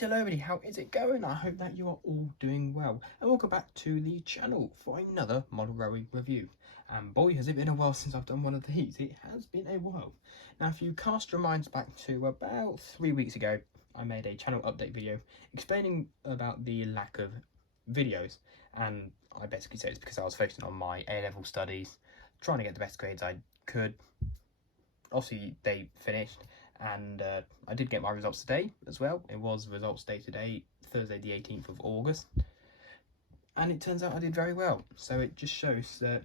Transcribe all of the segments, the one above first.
Right, hello everybody, how is it going? I hope that you are all doing well, and welcome back to the channel for another model railway review. And boy, has it been a while since I've done one of these. It has been a while. Now, if you cast your minds back to about 3 weeks ago, I made a channel update video explaining about the lack of videos, and I basically said it's because I was focusing on my A-level studies, trying to get the best grades I could. Obviously, they finished, and I did get my results today as well. It was results day today, Thursday the 18th of August, and it turns out I did very well. So it just shows that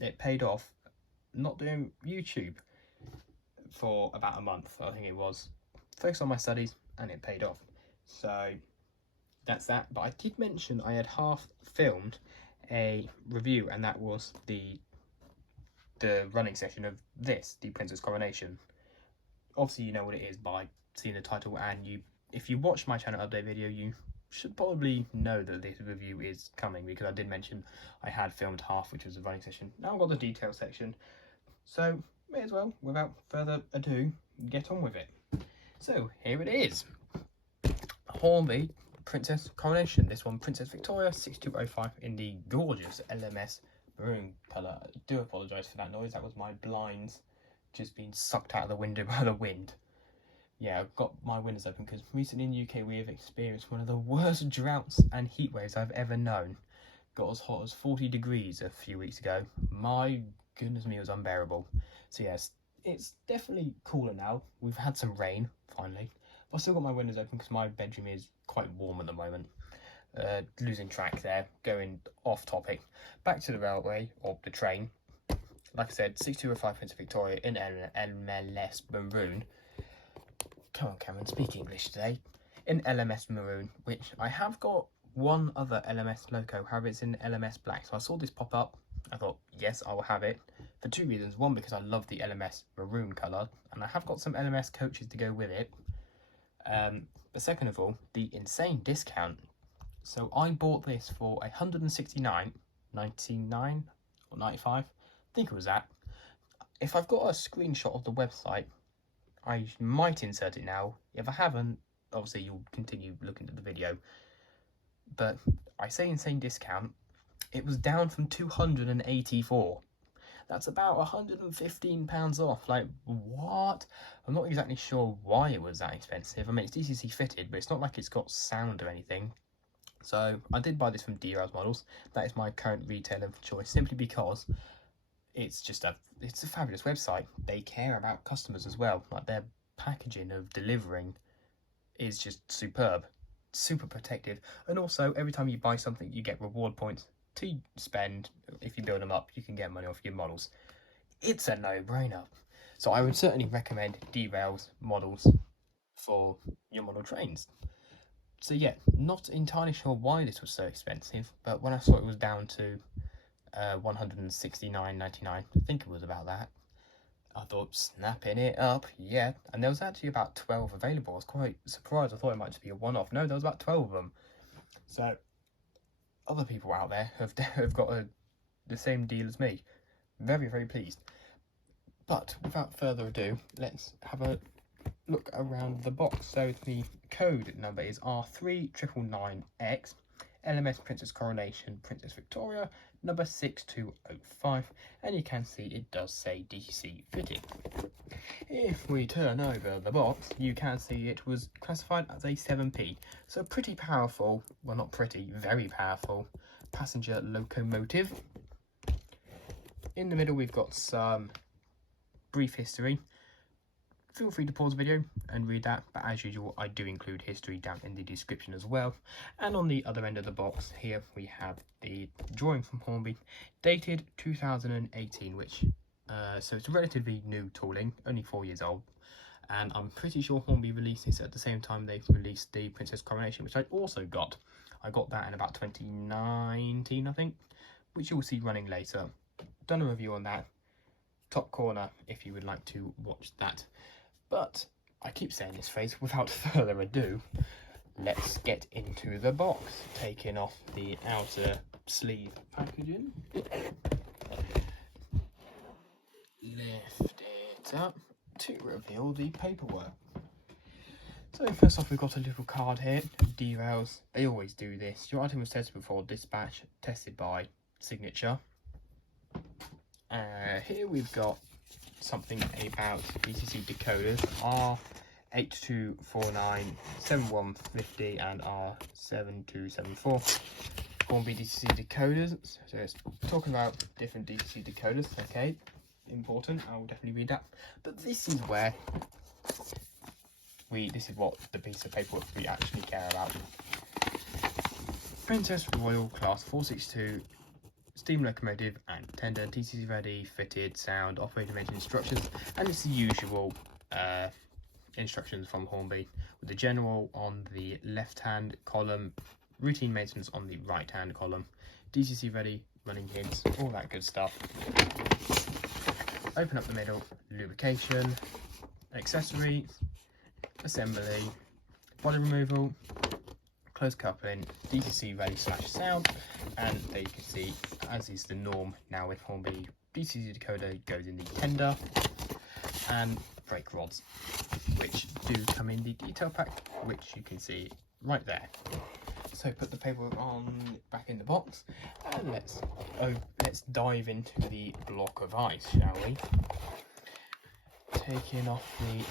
it paid off not doing YouTube for about a month, I think it was. Focused on my studies, and it paid off. So that's that. But I did mention I had half filmed a review, and that was the running session of this, the Princess Coronation. Obviously you know what it is by seeing the title, and if you watch my channel update video, you should probably know that this review is coming, because I did mention I had filmed half, which was the running session. Now I've got the detail section, so may as well, without further ado, get on with it. So here it is, Hornby Princess Coronation. This one, Princess Victoria 6205, in the gorgeous LMS maroon colour. I do apologise for that noise, that was my blinds just being sucked out of the window by the wind. Yeah, I've got my windows open because recently in the UK we have experienced one of the worst droughts and heat waves I've ever known. Got as hot as 40 degrees a few weeks ago. My goodness me, it was unbearable. So yes, it's definitely cooler now. We've had some rain, finally. But I've still got my windows open because my bedroom is quite warm at the moment. Losing track there, going off topic. Back to the railway, or the train. Like I said, 6205 Princess Victoria in LMS maroon. Come on, Cameron, speak English today. In LMS maroon, which I have got one other LMS loco, however it's in LMS black. So I saw this pop up, I thought, yes, I will have it. For two reasons. One, because I love the LMS maroon colour, and I have got some LMS coaches to go with it. But second of all, the insane discount. So I bought this for $169.99 or 95. I think it was that. If I've got a screenshot of the website, I might insert it now. If I haven't, obviously you'll continue looking at the video. But I say insane discount, it was down from 284. That's about £115 off. Like, what? I'm not exactly sure why it was that expensive. I mean, it's DCC fitted, but it's not like it's got sound or anything. So I did buy this from DRL's Models. That is my current retailer of choice, simply because it's a fabulous website. They care about customers as well. Like, their packaging of delivering is just superb, super protective. And also, every time you buy something, you get reward points to spend. If you build them up, you can get money off your models. It's a no-brainer. So I would certainly recommend DRL's Models for your model trains. So yeah, not entirely sure why this was so expensive, but when I saw it was down to $169.99, I think it was about that, I thought, snapping it up, yeah. And there was actually about 12 available. I was quite surprised. I thought it might just be a one-off. No, there was about 12 of them. So other people out there have got the same deal as me. Very, very pleased. But without further ado, let's have a look around the box. So the code number is R3999X, LMS Princess Coronation Princess Victoria, number 6205, and you can see it does say DC fitted. If we turn over the box, you can see it was classified as a 7P, so pretty powerful, well, not pretty, very powerful passenger locomotive. In the middle we've got some brief history. Feel free to pause the video and read that, but as usual I do include history down in the description as well. And on the other end of the box here we have the drawing from Hornby, dated 2018, which so it's relatively new tooling, only 4 years old, and I'm pretty sure Hornby released this at the same time they released the Princess Coronation, which I also got. I got that in about 2019, I think, which you'll see running later. Done a review on that, top corner if you would like to watch that. But I keep saying this phrase, without further ado, let's get into the box. Taking off the outer sleeve packaging. Lift it up to reveal the paperwork. So So first off, we've got a little card here, derails. They always do this. Your item was tested before dispatch, tested by signature. Here we've got something about DCC decoders, R82497150 and R7274. Hornby DCC decoders. So it's talking about different DCC decoders. Okay, important. I'll definitely read that. But this is where this is what the piece of paperwork we actually care about. Princess Royal Class 462 steam locomotive and tender, TCC ready, fitted, sound, operator maintenance instructions, and it's the usual instructions from Hornby, with the general on the left hand column, routine maintenance on the right hand column, DCC ready, running hints, all that good stuff. Open up the middle, lubrication, accessories, assembly, body removal, close coupling, DCC ready / sound, and there you can see, as is the norm now with Hornby, DCC decoder goes in the tender, and brake rods, which do come in the detail pack, which you can see right there. So put the paperwork on back in the box, and let's dive into the block of ice, shall we? Taking off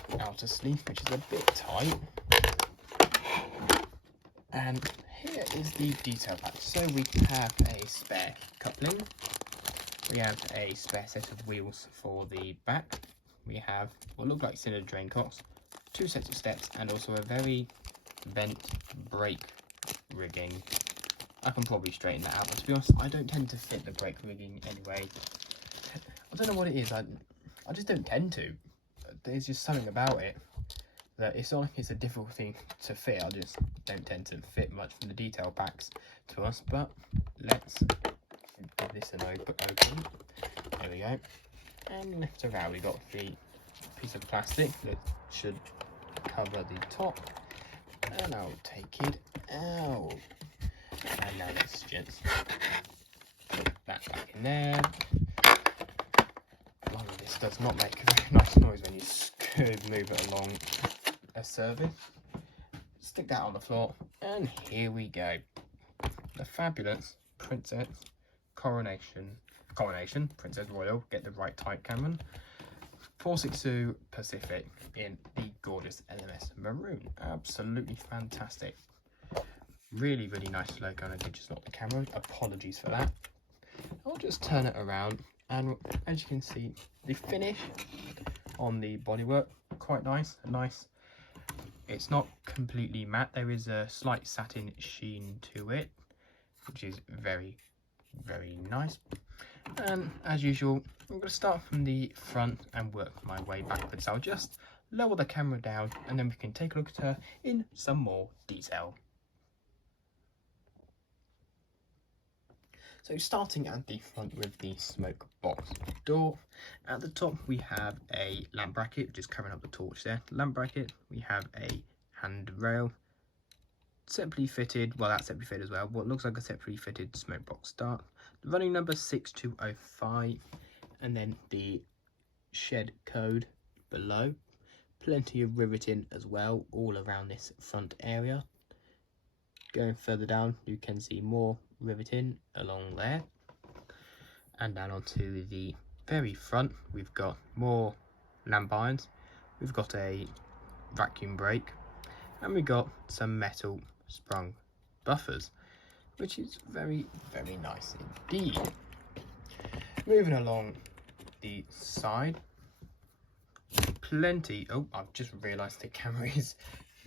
the outer sleeve, which is a bit tight, and here is the detail pack. So we have a spare coupling, we have a spare set of wheels for the back, we have what look like cylinder drain cocks, 2 sets of steps, and also a very bent brake rigging. I can probably straighten that out, but to be honest, I don't tend to fit the brake rigging anyway. I don't know what it is, I just don't tend to. There's just something about it that it's not like it's a difficult thing to fit. I just don't tend to fit much from the detail packs to us. But let's give this an open. There we go. And left around we got the piece of plastic that should cover the top. And I'll take it out. And now let's just put that back in there. This does not make a very nice noise when you move it along a surface. Stick that on the floor, and here we go. The fabulous Princess Coronation, Princess Royal, get the right type Cameron, 462 Pacific in the gorgeous LMS maroon. Absolutely fantastic. Really, really nice logo, and I did just knock the camera. Apologies for that. I'll just turn it around, and as you can see, the finish on the bodywork, quite nice. It's not completely matte. There is a slight satin sheen to it, which is very, very nice. And as usual, I'm going to start from the front and work my way backwards. I'll just lower the camera down, and then we can take a look at her in some more detail. So starting at the front with the smoke box door, at the top we have a lamp bracket, which is covering up the torch there. Lamp bracket, we have a handrail, separately fitted, well that's separately fitted as well, what looks like a separately fitted smoke box start. The running number 6205, and then the shed code below. Plenty of riveting as well, all around this front area. Going further down, you can see more riveting along there, and down onto the very front we've got more lamp irons, we've got a vacuum brake, and we've got some metal sprung buffers, which is very, very nice indeed. Moving along the side, plenty, oh, I've just realised the camera is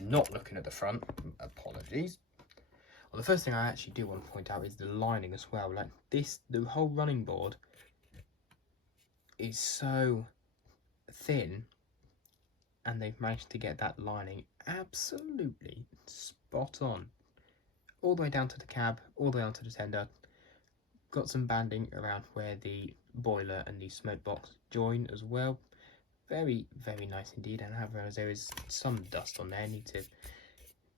not looking at the front, apologies. Well, the first thing I actually do want to point out is the lining as well. Like this, the whole running board is so thin, and they've managed to get that lining absolutely spot on. All the way down to the cab, all the way onto the tender. Got some banding around where the boiler and the smoke box join as well. Very, very nice indeed. And I have realised there is some dust on there. I need to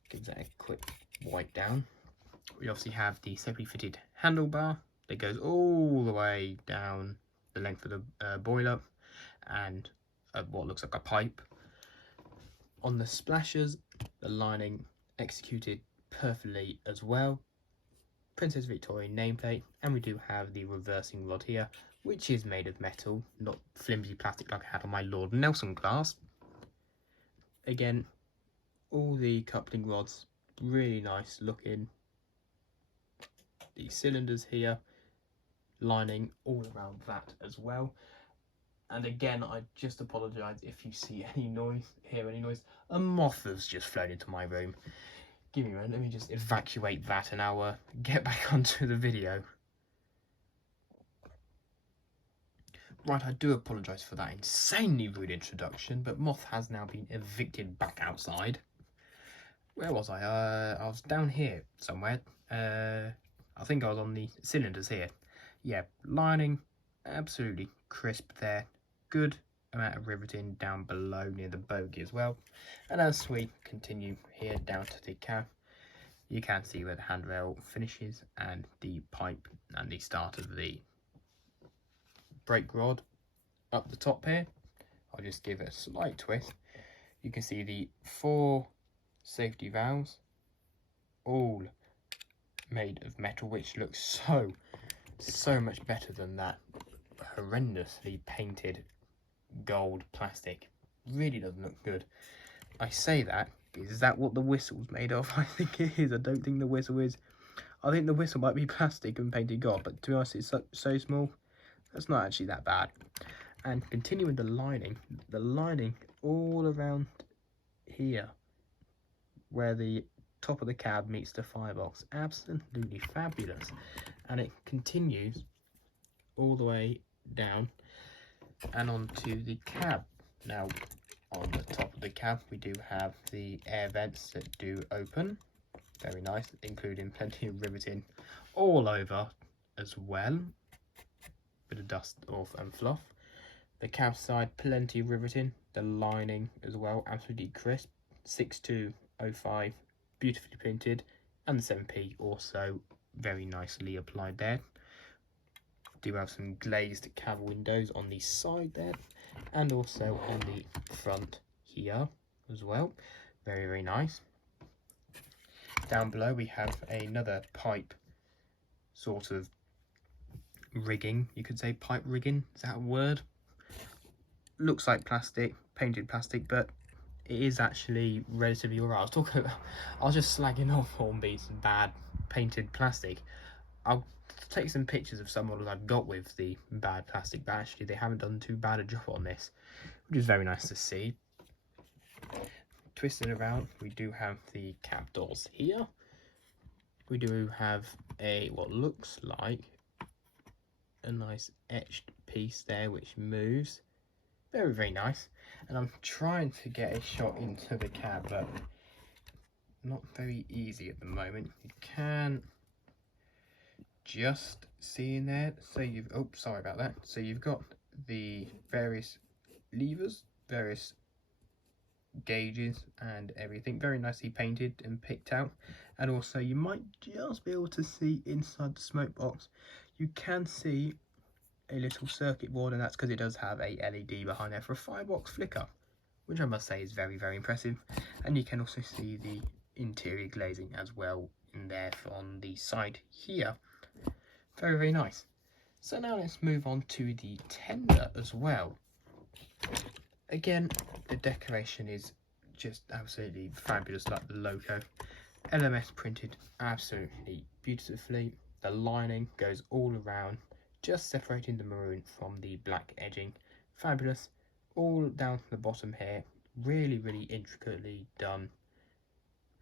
give that a quick wipe down. We obviously have the separately fitted handlebar that goes all the way down the length of the boiler, and what looks like a pipe. On the splashers, The lining executed perfectly as well. Princess Victoria nameplate, and we do have the reversing rod here, which is made of metal, not flimsy plastic like I had on my Lord Nelson class. Again, all the coupling rods really nice looking. The cylinders here, lining all around that as well. And again, I just apologise if you see any noise, hear any noise. A moth has just flown into my room. Give me a minute, let me just evacuate that and I'll get back onto the video. Right, I do apologise for that insanely rude introduction, but Moth has now been evicted back outside. Where was I? I was down here somewhere. I think I was on the cylinders here. Yeah, lining absolutely crisp there. Good amount of riveting down below near the bogie as well. And as we continue here down to the cab, you can see where the handrail finishes and the pipe and the start of the brake rod up the top here. I'll just give it a slight twist. You can see the 4 safety valves, all made of metal, which looks so much better than that horrendously painted gold plastic. Really doesn't look good. I say that, is that what the whistle's made of? I think it is. I don't think the whistle is. I think the whistle might be plastic and painted gold, but to be honest, it's so small, that's not actually that bad. And continuing the lining all around here, where the top of the cab meets the firebox, absolutely fabulous. And it continues all the way down and onto the cab. Now, on the top of the cab, we do have the air vents that do open. Very nice, including plenty of riveting all over as well. Bit of dust off and fluff. The cab side, plenty of riveting. The lining as well, absolutely crisp. 6205, beautifully printed. And the 7p also very nicely applied there. Do have some glazed cab windows on the side there, and also on the front here as well. Very nice. Down below we have another pipe sort of rigging, you could say pipe rigging, is that a word? Looks like plastic, painted plastic, but it is actually relatively alright. I was just slagging off Hornby's bad painted plastic. I'll take some pictures of some models I've got with the bad plastic, but actually they haven't done too bad a job on this, which is very nice to see. Twisting around, we do have the cab doors here. We do have what looks like a nice etched piece there which moves. Very nice. And I'm trying to get a shot into the cab, but not very easy at the moment. You can just see in there, so you've, oh sorry about that, so you've got the various levers, various gauges and everything, very nicely painted and picked out. And also you might just be able to see inside the smoke box, you can see a little circuit board, and that's because it does have a LED behind there for a firebox flicker, which I must say is very impressive. And you can also see the interior glazing as well in there on the side here. Very nice. So now let's move on to the tender as well. Again, the decoration is just absolutely fabulous, like the logo. LMS printed absolutely beautifully. The lining goes all around, just separating the maroon from the black edging. Fabulous. All down the bottom here, really intricately done.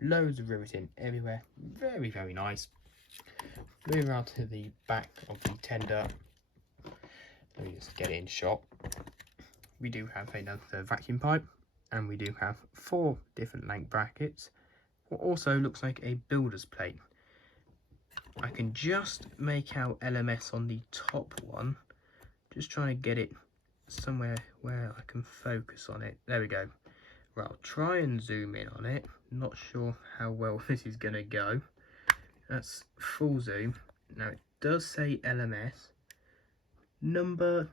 Loads of riveting everywhere. Very nice. Moving around to the back of the tender. Let me just get it in shot. We do have another vacuum pipe, and we do have 4 different length brackets. What also looks like a builder's plate. I can just make out LMS on the top one. Just trying to get it somewhere where I can focus on it. There we go. Right, I'll try and zoom in on it. Not sure how well this is going to go. That's full zoom. Now it does say LMS. Number,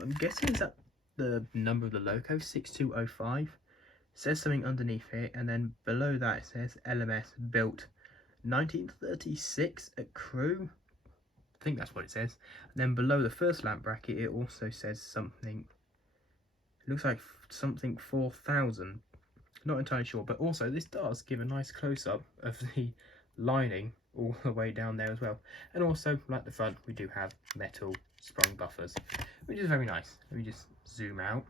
I'm guessing is that the number of the loco, 6205. says something underneath it, and then below that it says LMS built 1936 at Crewe. I think that's what it says. And then below the first lamp bracket it also says something, it looks like something 4000, not entirely sure, but also this does give a nice close-up of the lining all the way down there as well. And also, like the front, we do have metal sprung buffers, which is very nice. Let me just zoom out.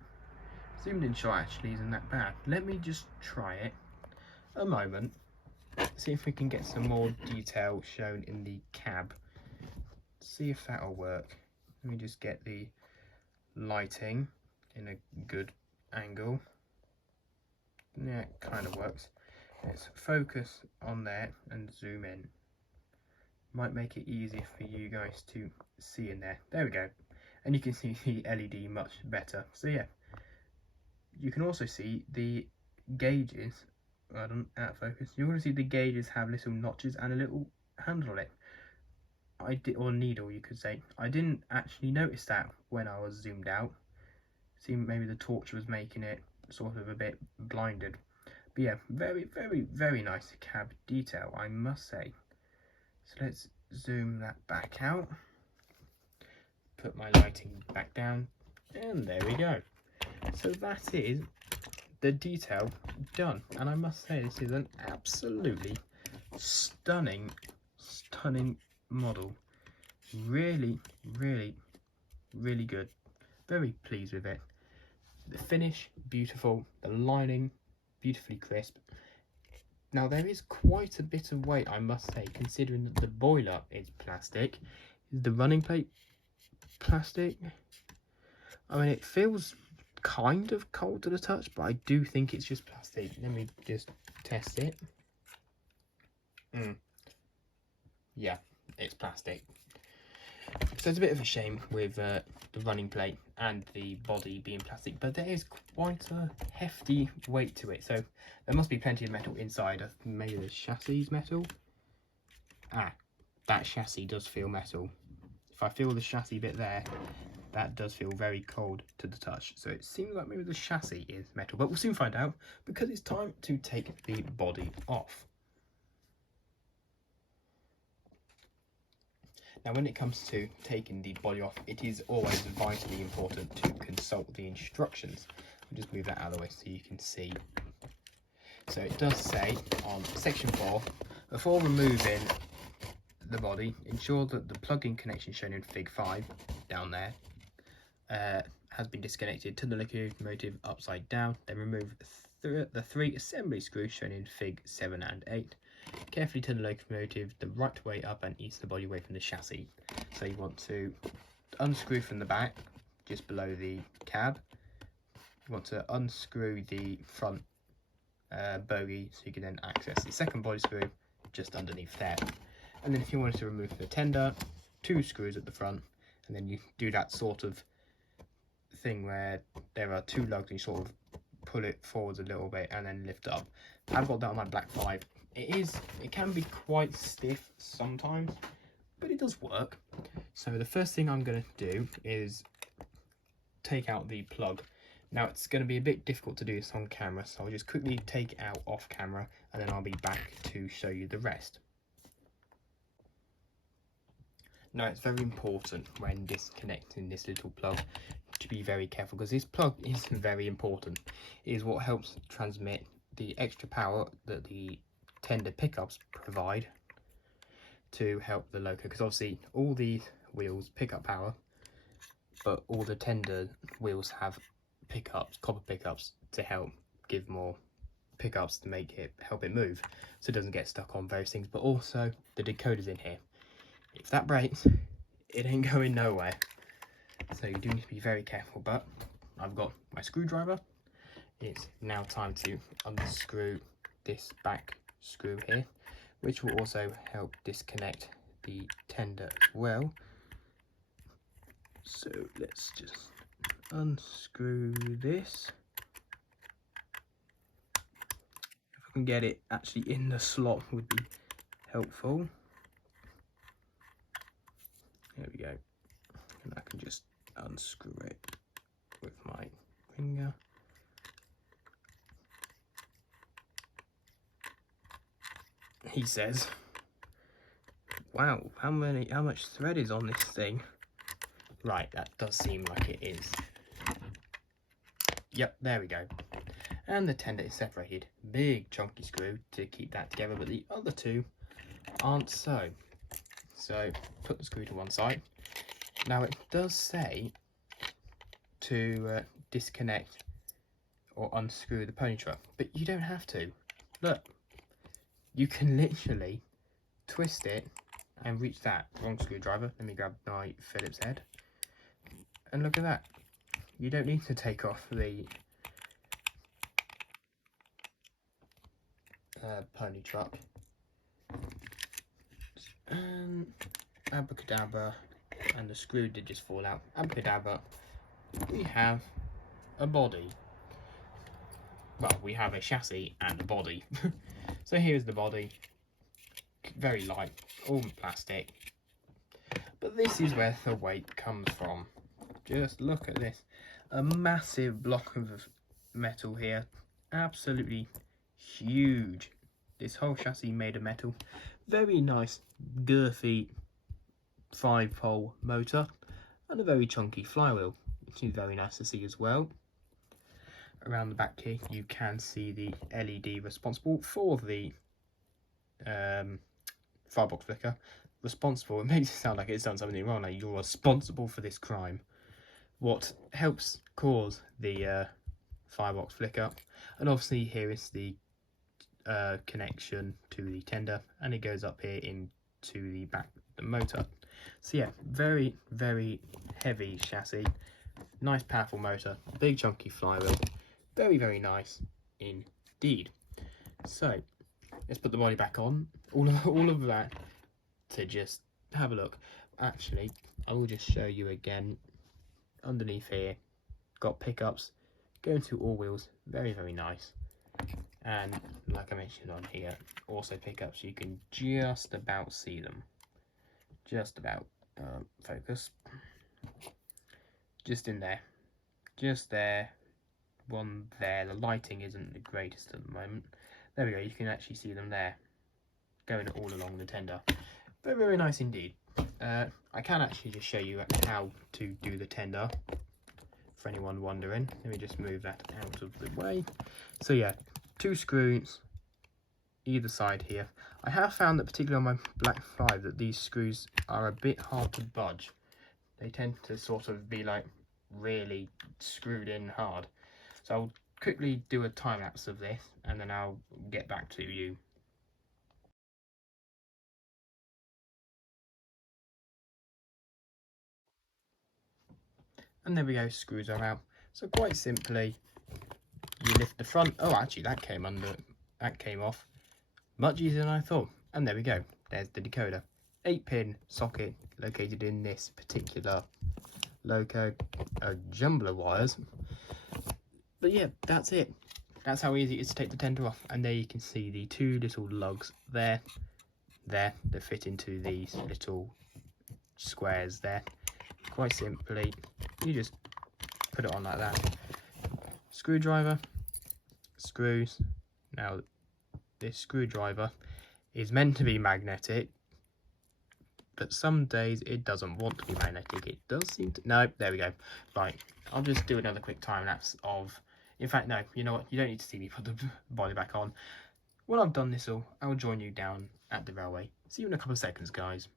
Zoomed in shot actually isn't that bad. Let me just try it a moment, see if we can get some more detail shown in the cab, see if that'll work. Let me just get the lighting in a good angle. Yeah, it kind of works. Let's focus on there and zoom in. Might make it easier for you guys to see in there. There we go. And you can see the LED much better. So yeah, you can also see the gauges. Out of focus. You're going to see the gauges have little notches and a little handle on it. Or needle, you could say. I didn't actually notice that when I was zoomed out. See, maybe the torch was making it sort of a bit blinded. But yeah, very nice cab detail, I must say. So let's zoom that back out. Put my lighting back down, and there we go. So that is the detail done, and I must say this is an absolutely stunning model. Really good. Very pleased with it. The finish beautiful, the lining beautifully crisp. Now there is quite a bit of weight, I must say, considering that the boiler is plastic. Is the running plate plastic? I mean, it feels kind of cold to the touch, but I do think it's just plastic. Let me just test it. Yeah, it's plastic. So it's a bit of a shame with the running plate and the body being plastic, but there is quite a hefty weight to it. So there must be plenty of metal inside. Maybe the chassis is metal. Ah, that chassis does feel metal. If I feel the chassis bit there, that does feel very cold to the touch. So it seems like maybe the chassis is metal, but we'll soon find out because it's time to take the body off. Now, when it comes to taking the body off, it is always vitally important to consult the instructions. I'll just move that out of the way so you can see. So it does say on section 4, before removing the body, ensure that the plug-in connection shown in Fig 5, down there, has been disconnected to the locomotive upside down. Then remove the 3 assembly screws shown in Fig 7 and 8. Carefully turn the locomotive the right way up and ease the body away from the chassis. So you want to unscrew from the back, just below the cab. You want to unscrew the front bogie so you can then access the second body screw just underneath there. And then if you wanted to remove the tender, 2 screws at the front, and then you do that sort of thing where there are 2 lugs and you sort of pull it forwards a little bit and then lift it up. I've got that on my Black 5. It can be quite stiff sometimes, but it does work. So the first thing I'm going to do is take out the plug. Now it's going to be a bit difficult to do this on camera, so I'll just quickly take it out off camera and then I'll be back to show you the rest. Now it's very important when disconnecting this little plug to be very careful, because this plug is very important. It is what helps transmit the extra power that the tender pickups provide to help the loco, because obviously all these wheels pick up power, but all the tender wheels have pickups, copper pickups, to help give more pickups to make it help it move so it doesn't get stuck on various things. But also the decoder's in here. If that breaks, it ain't going nowhere, so you do need to be very careful. But I've got my screwdriver. It's now time to unscrew this back screw here, which will also help disconnect the tender as well. So let's just unscrew this. If I can get it actually in the slot would be helpful. There we go. And I can just unscrew it with my finger. he says. Wow, how much thread is on this thing? Right, that does seem like it is. Yep, there we go. And the tender is separated. Big chunky screw to keep that together, but the other two aren't so. So put the screw to one side. Now it does say to disconnect or unscrew the ponytail, but you don't have to. Look, you can literally twist it and reach that. Wrong screwdriver. Let me grab my Phillips head. And look at that. You don't need to take off the pony truck. And abracadabra, and the screw did just fall out. Abracadabra, we have a body. Well, we have a chassis and a body. So here's the body. Very light, all plastic. But this is where the weight comes from. Just look at this. A massive block of metal here. Absolutely huge. This whole chassis made of metal. Very nice, girthy 5-pole motor. And a very chunky flywheel, which is very nice to see as well. Around the back here, you can see the LED responsible for the firebox flicker. Responsible, it makes it sound like it's done something wrong, like you're responsible for this crime. What helps cause the firebox flicker, and obviously here is the connection to the tender, and it goes up here into the back of the motor. So yeah, very, very heavy chassis, nice powerful motor, big chunky flywheel, very, very nice indeed. So let's put the body back on. All of that to just have a look. Actually, I will just show you again. Underneath here, got pickups going through all wheels, very, very nice. And like I mentioned on here, also pickups, you can just about see them. Just about. Focus. Just in there. Just there. One there. The lighting isn't the greatest at the moment. There we go, you can actually see them there. Going all along the tender. Very, very nice indeed. I can actually just show you how to do the tender, for anyone wondering. Let me just move that out of the way. So yeah, 2 screws either side here. I have found that particularly on my Black 5 that these screws are a bit hard to budge. They tend to sort of be like really screwed in hard. So I'll quickly do a time lapse of this and then I'll get back to you. And there we go, screws are out. So quite simply, you lift the front. Oh, actually that came off much easier than I thought. And there we go, there's the decoder. 8-pin socket located in this particular loco. Jumble of wires. But yeah, that's it. That's how easy it is to take the tender off. And there you can see the 2 little lugs there. They fit into these little squares there. Quite simply, you just put it on like that. Screwdriver, screws. Now this screwdriver is meant to be magnetic, but some days it doesn't want to be magnetic. It does seem to. No, there we go. Right, I'll just do another quick time lapse of. In fact, no, you know what? You don't need to see me put the body back on. When I've done this all, I'll join you down at the railway. See you in a couple of seconds, guys.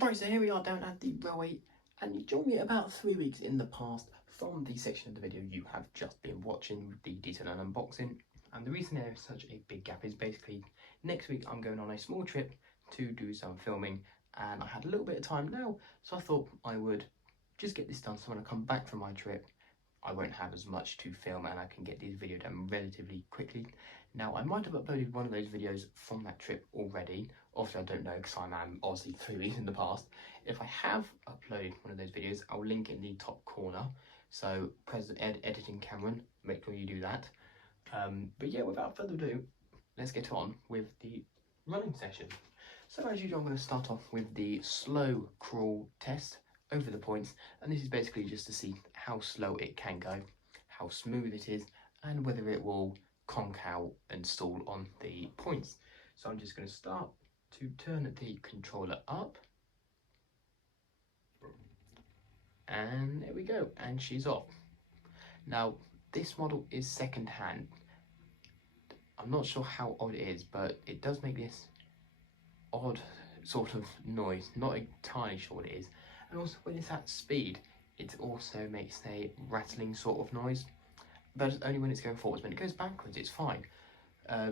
Right, so here we are down at the railway, and you joined me about 3 weeks in the past from the section of the video you have just been watching, the detail and unboxing. And the reason there is such a big gap is basically next week I'm going on a small trip to do some filming, and I had a little bit of time now, so I thought I would just get this done so when I come back from my trip I won't have as much to film and I can get this video done relatively quickly. Now I might have uploaded one of those videos from that trip already. Obviously I don't know because I'm obviously 3 weeks in the past. If I have uploaded one of those videos, I'll link in the top corner. So press editing Cameron, make sure you do that. But yeah, without further ado, let's get on with the running session. So as usual, I'm going to start off with the slow crawl test over the points, and this is basically just to see how slow it can go, how smooth it is, and whether it will conk out and stall on the points. So I'm just going to start to turn the controller up. And there we go, and she's off. Now, this model is second hand. I'm not sure how odd it is, but it does make this odd sort of noise. Not entirely sure what it is. And also when it's at speed, it also makes a rattling sort of noise. But only when it's going forwards. When it goes backwards, it's fine.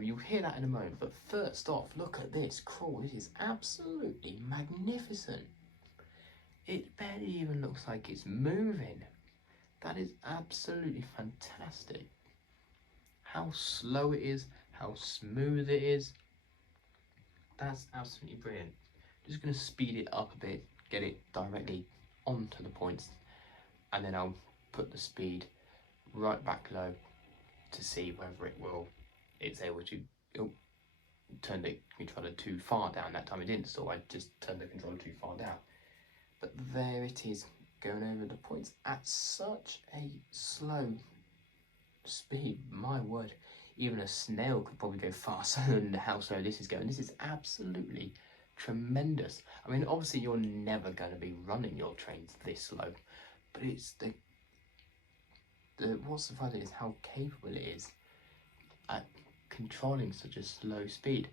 You'll hear that in a moment. But first off, look at this crawl. This is absolutely magnificent. It barely even looks like it's moving. That is absolutely fantastic. How slow it is, how smooth it is. That's absolutely brilliant. Just going to speed it up a bit, get it directly onto the points, and then I'll put the speed right back low to see whether it's able to turn the controller too far down. That time it didn't, so I just turned the controller too far down. But there it is, going over the points at such a slow speed. My word, even a snail could probably go faster than how slow this is going. This is absolutely tremendous. I mean, obviously you're never going to be running your trains this slow, but it's what's surprising is how capable it is at controlling such a slow speed.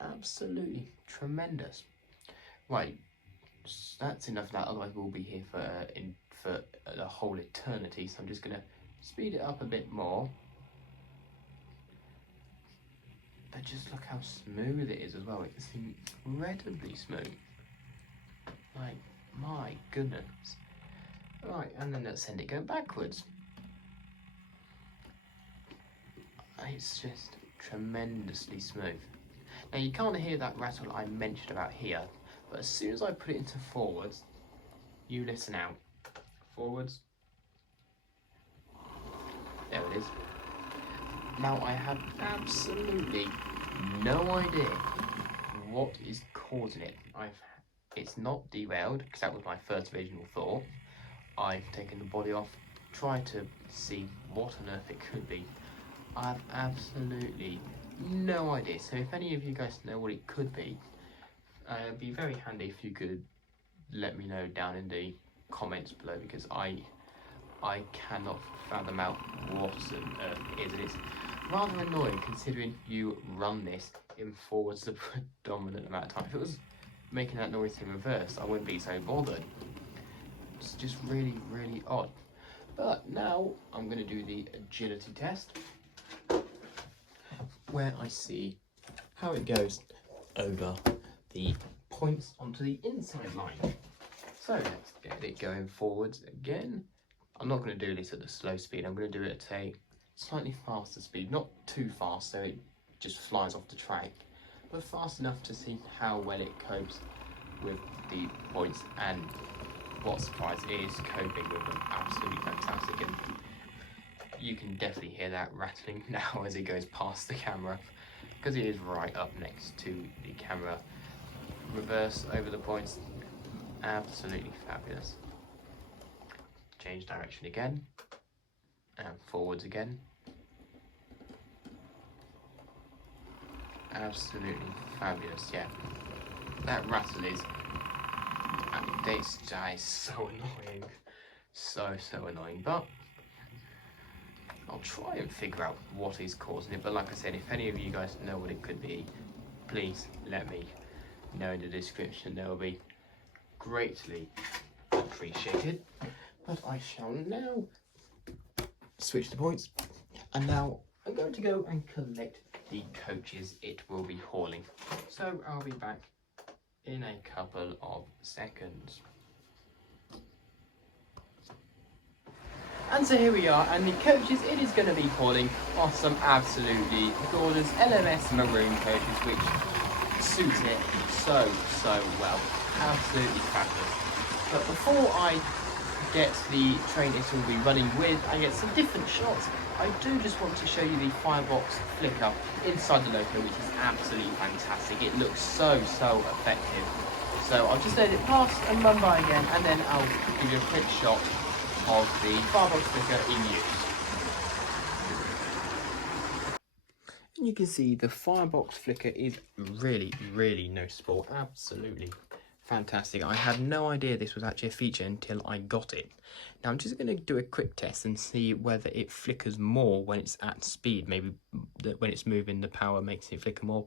Absolutely tremendous. Right, that's enough of that, otherwise we'll be here for the whole eternity. So I'm just going to speed it up a bit more. But just look how smooth it is as well. It's incredibly smooth. Like, my goodness. Right, and then let's send it going backwards. It's just tremendously smooth. Now you can't hear that rattle I mentioned about here, but as soon as I put it into forwards, you listen out. Forwards. There it is. Now I have absolutely no idea what is causing it. It's not derailed, because that was my first original thought. I've taken the body off, tried to see what on earth it could be. I have absolutely no idea. So if any of you guys know what it could be, it'd be very handy if you could let me know down in the comments below, because I cannot fathom out what on earth it is. And it's rather annoying considering you run this in forwards the predominant amount of time. If it was making that noise in reverse, I wouldn't be so bothered. It's just really, really odd. But now I'm going to do the agility test, where I see how it goes over the points onto the inside line. So let's get it going forwards again. I'm not going to do this at the slow speed. I'm going to do it at a slightly faster speed, not too fast so it just flies off the track, but fast enough to see how well it copes with the points. And what surprise, it is coping with them absolutely fantastic. And you can definitely hear that rattling now as it goes past the camera, because it is right up next to the camera. Reverse over the points, absolutely fabulous. Change direction again, and forwards again. Absolutely fabulous. Yeah, that rattle is, it's so annoying, so annoying. But I'll try and figure out what is causing it. But like I said, if any of you guys know what it could be, please let me know in the description. That will be greatly appreciated. But I shall now switch the points, and now I'm going to go and collect the coaches it will be hauling. So I'll be back in a couple of seconds. And so here we are, and the coaches it is going to be hauling are some absolutely gorgeous LMS maroon coaches, which suit it so well. Absolutely fabulous. But before I get the train it will be running with and get some different shots, I do just want to show you the firebox flicker inside the loco, which is absolutely fantastic. It looks so effective. So I'll just let it pass and run by again, and then I'll give you a quick shot of the firebox flicker in use. And you can see the firebox flicker is really, really noticeable. Absolutely fantastic. I had no idea this was actually a feature until I got it. Now I'm just going to do a quick test and see whether it flickers more when it's at speed. Maybe when it's moving, the power makes it flicker more.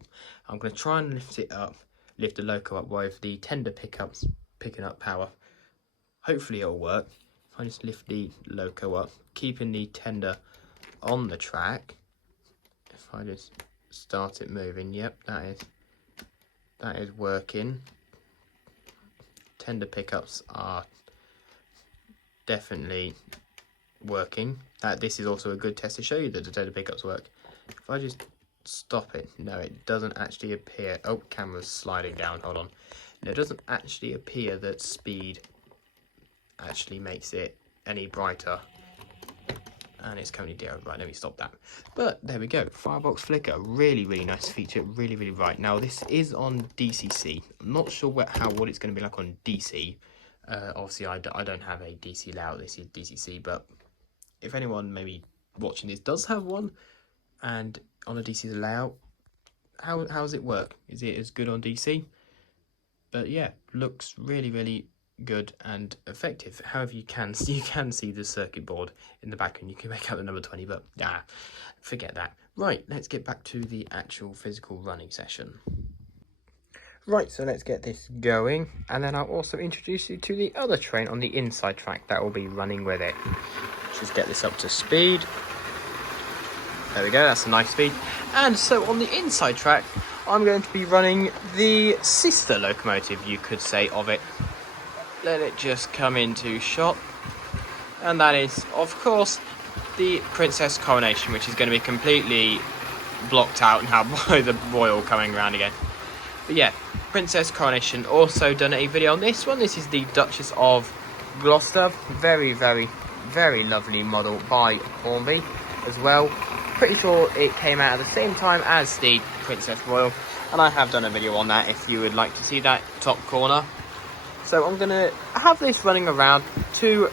I'm going to try and lift it up, lift the loco up with the tender pickups picking up power. Hopefully it'll work. If I just lift the loco up, keeping the tender on the track. If I just start it moving, yep, that is working. Tender pickups are definitely working. This is also a good test to show you that the tender pickups work. If I just stop it, no, it doesn't actually appear. Oh, camera's sliding down, hold on. No, it doesn't actually appear that speed actually makes it any brighter. And it's currently zero. Right, let me stop that. But there we go. Firebox flicker, really, really nice feature. Really, really bright. Now this is on DCC. I'm not sure what it's going to be like on DC. Obviously, I don't have a DC layout. This is DCC. But if anyone maybe watching this does have one, and on a DC layout, how does it work? Is it as good on DC? But yeah, looks really, really good and effective. However, you can see the circuit board in the background. You can make out the number 20, but forget that. Right, let's get back to the actual physical running session. Right, so let's get this going, and then I'll also introduce you to the other train on the inside track that will be running with it. Just get this up to speed. There we go, that's a nice speed. And so on the inside track, I'm going to be running the sister locomotive, you could say, of it. Let it just come into shot. And that is, of course, the Princess Coronation, which is going to be completely blocked out now by the Royal coming around again. But yeah, Princess Coronation. Also done a video on this one. This is the Duchess of Gloucester. Very, very, very lovely model by Hornby as well. Pretty sure it came out at the same time as the Princess Royal, and I have done a video on that if you would like to see that, top corner. So I'm going to have this running around two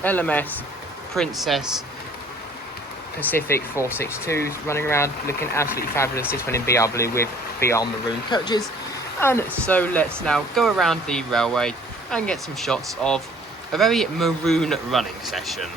LMS Princess Pacific 462s running around, looking absolutely fabulous. This one in BR Blue with BR Maroon coaches. And so let's now go around the railway and get some shots of a very maroon running session.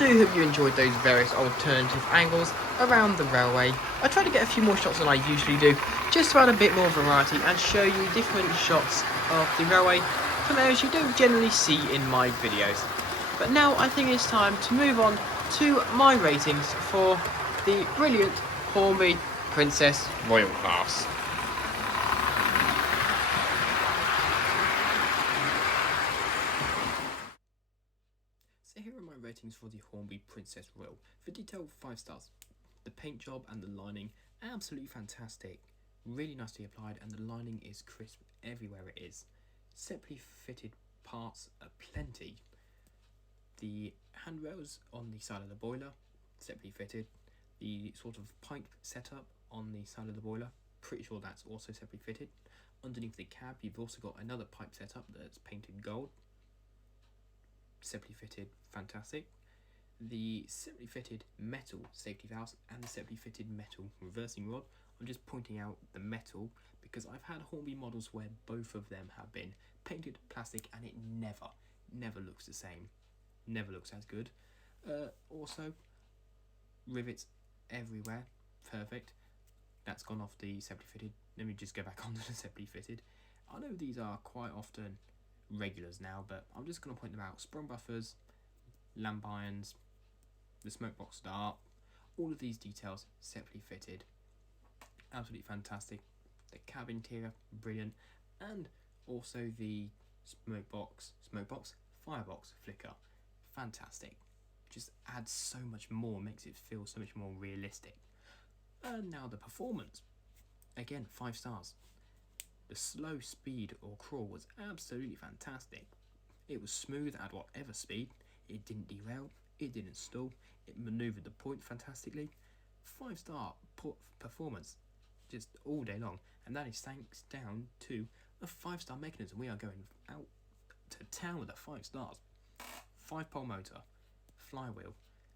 do hope you enjoyed those various alternative angles around the railway. I tried to get a few more shots than I usually do, just to add a bit more variety and show you different shots of the railway from areas you don't generally see in my videos. But now I think it's time to move on to my ratings for the brilliant Hornby Princess Royal Class. So here are my ratings for the Hornby Princess Royal. For detail, 5 stars. The paint job and the lining, absolutely fantastic. Really nicely applied, and the lining is crisp everywhere it is. Separately fitted parts are plenty. The handrails on the side of the boiler, separately fitted. The sort of pipe setup on the side of the boiler, pretty sure that's also separately fitted. Underneath the cab, you've also got another pipe setup that's painted gold. Separately fitted, fantastic. The separately fitted metal safety valves and the separately fitted metal reversing rod. I'm just pointing out the metal because I've had Hornby models where both of them have been painted plastic and it never looks the same. Never looks as good. Also, rivets everywhere, perfect. That's gone off the separately fitted. Let me just go back onto the separately fitted. I know these are quite often regulars now, but I'm just going to point them out. Sprung buffers, lamp irons, the smoke box start, all of these details separately fitted. Absolutely fantastic. The cab interior, brilliant, and also the smoke box, firebox flicker, fantastic. Just adds so much more, makes it feel so much more realistic. And now the performance. Again, 5 stars. The slow speed or crawl was absolutely fantastic. It was smooth at whatever speed. It didn't derail. It didn't stall. It manoeuvred the point fantastically. 5-star performance just all day long. And that is thanks down to a 5-star mechanism. We are going out to town with the 5 stars. 5-pole motor, flywheel,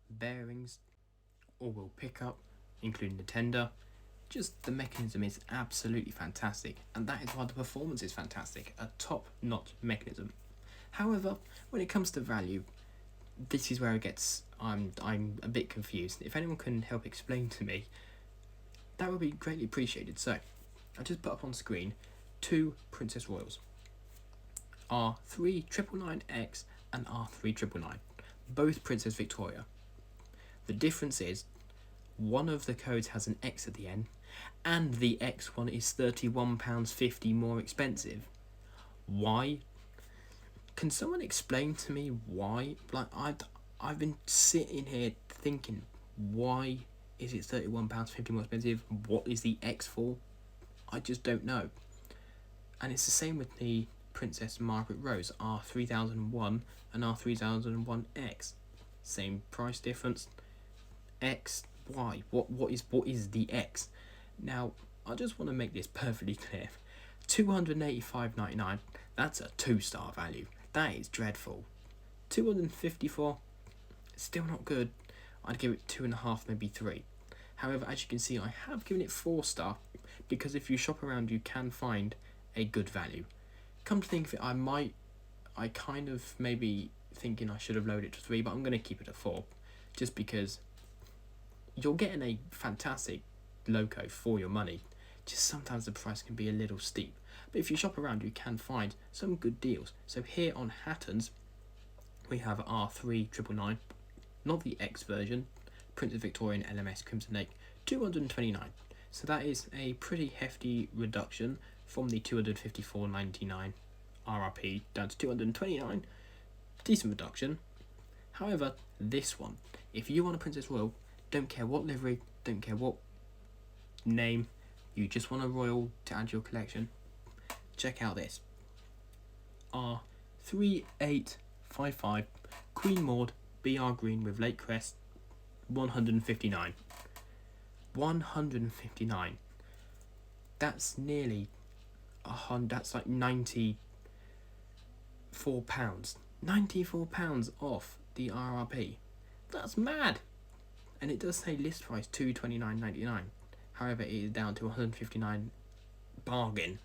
bearings, all-wheel pickup, including the tender. Just the mechanism is absolutely fantastic, and that is why the performance is fantastic. A top-notch mechanism. However, when it comes to value, this is where it gets. I'm a bit confused. If anyone can help explain to me, that would be greatly appreciated. So, I just put up on screen 2 Princess Royals, R3999X and R3999, both Princess Victoria. The difference is one of the codes has an X at the end, and the X one is £31.50 more expensive. Why? Can someone explain to me why? Like, I've been sitting here thinking, why is it £31.50 more expensive? What is the X for? I just don't know. And it's the same with the Princess Margaret Rose, R3001 and R3001X. Same price difference. X, why? What is the X? Now, I just want to make this perfectly clear. £285.99, that's a 2-star value. That is dreadful. £254, still not good. I'd give it 2.5, maybe 3. However, as you can see, I have given it 4-star because if you shop around, you can find a good value. Come to think of it, I kind of maybe thinking I should have lowered it to 3, but I'm going to keep it at 4, just because you're getting a fantastic loco for your money. Just sometimes the price can be a little steep, but if you shop around, you can find some good deals. So here on Hatton's, we have R3999, not the X version, Princess Victorian LMS Crimson Lake, £229. So that is a pretty hefty reduction from the £254.99 RRP down to £229. Decent reduction. However, this one, if you want a Princess Royal, don't care what livery, don't care what name, you just want a Royal to add to your collection, check out this. R3855 Queen Maud BR Green with Lake Crest, 159. 159. That's nearly that's like £94. £94 off the RRP. That's mad. And it does say list price $229.99. However, it is down to 159 bargain.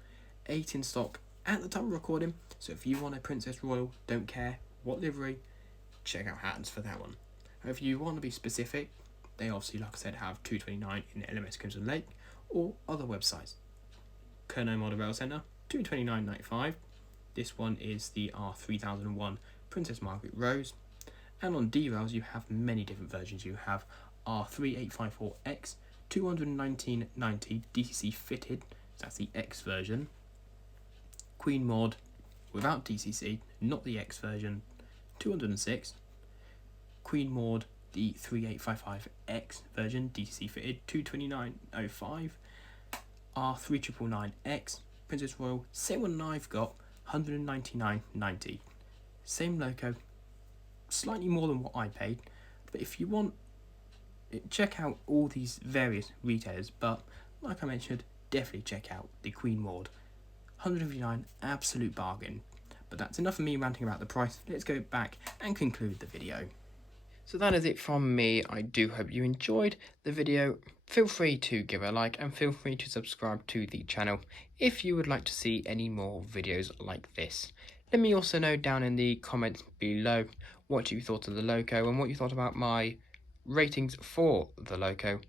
8 in stock at the time of recording. So if you want a Princess Royal, don't care what livery, check out Hatton's for that one. If you want to be specific, they obviously, like I said, have 229 in LMS Crimson Lake or other websites. Kernow Model Rail Centre, 229.95. This one is the R3001 Princess Margaret Rose. And on D-Rails you have many different versions. You have R3854X, 219.90 DCC fitted, so that's the X version. Queen Mod without DCC, not the X version, 206. Queen Mod, the 3855X version, DCC fitted, 229.05. R3999X, Princess Royal, same one I've got, 199.90. Same loco, slightly more than what I paid, but if you want, check out all these various retailers, but like I mentioned, definitely check out the Queen Maud, 159, absolute bargain. But that's enough of me ranting about the price. Let's go back and conclude the video. So that is it from me. I do hope you enjoyed the video. Feel free to give a like and feel free to subscribe to the channel if you would like to see any more videos like this. Let me also know down in the comments below what you thought of the loco and what you thought about my ratings for the loco.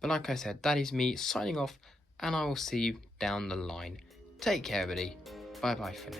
But like I said, that is me signing off, and I will see you down the line. Take care, everybody. Bye bye for now.